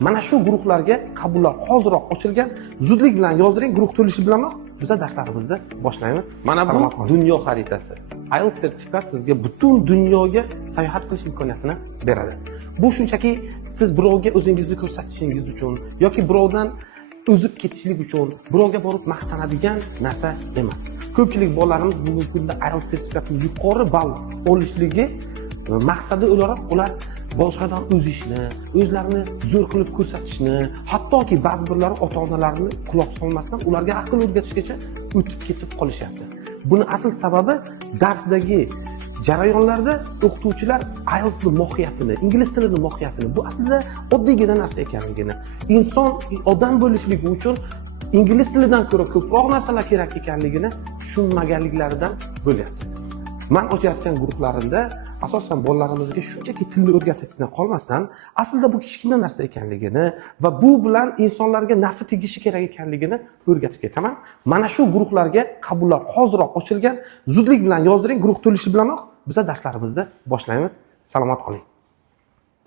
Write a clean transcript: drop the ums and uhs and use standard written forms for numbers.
Mana shu guruhlarga qabullar hoziroq ochilgan. Zudlik bilan yozdiring, guruh to'lishi bilanoq biz darslarimizni boshlaymiz. Mana bu dunyo xaritasi. IELTS sertifikat sizga butun dunyoga sayohat qilish imkoniyatini beradi. Bu shunchaki siz birovga o'zingizni ko'rsatishingiz uchun yoki birovdan o'zib ketishlik uchun, birovga borib maqtanadigan narsa emas. Ko'pchilik bolalarimiz bugungi kunda IELTS sertifikatini yuqori ball olishligi maqsadi o'laroq ular boshqadan o'zishni, o'zlarini zo'r qilib ko'rsatishni, hattoki ba'zi birlari ota-onalarini quloq solmasdan ularga aql o'rgatishgacha o'tib ketib qolishyapti. Buni asl sababi darsdagi jarayonlarda o'qituvchilar IELTSning mohiyatini, ingliz tilining mohiyatini, bu aslida oddiygina narsa ekanligini, inson odam bo'lishligi uchun ingliz tilidan ko'ra ko'proq narsalar kerak ekanligini tushunmaganliklaridan bo'lyapti. Men ochayotgan guruhlarimda asosan bolalarimizga shunchaki tilni o'rgatib qolmasdan, aslida bu kichkina narsa ekanligini va bu bilan insonlarga nafi tegishi kerak ekanligini o'rgatib ketaman. Mana shu guruhlarga qabullar hoziroq ochilgan. Zudlik bilan yozdiring, guruh to'lishi bilanoq biz darslarimizni boshlaymiz. Salomat qoling.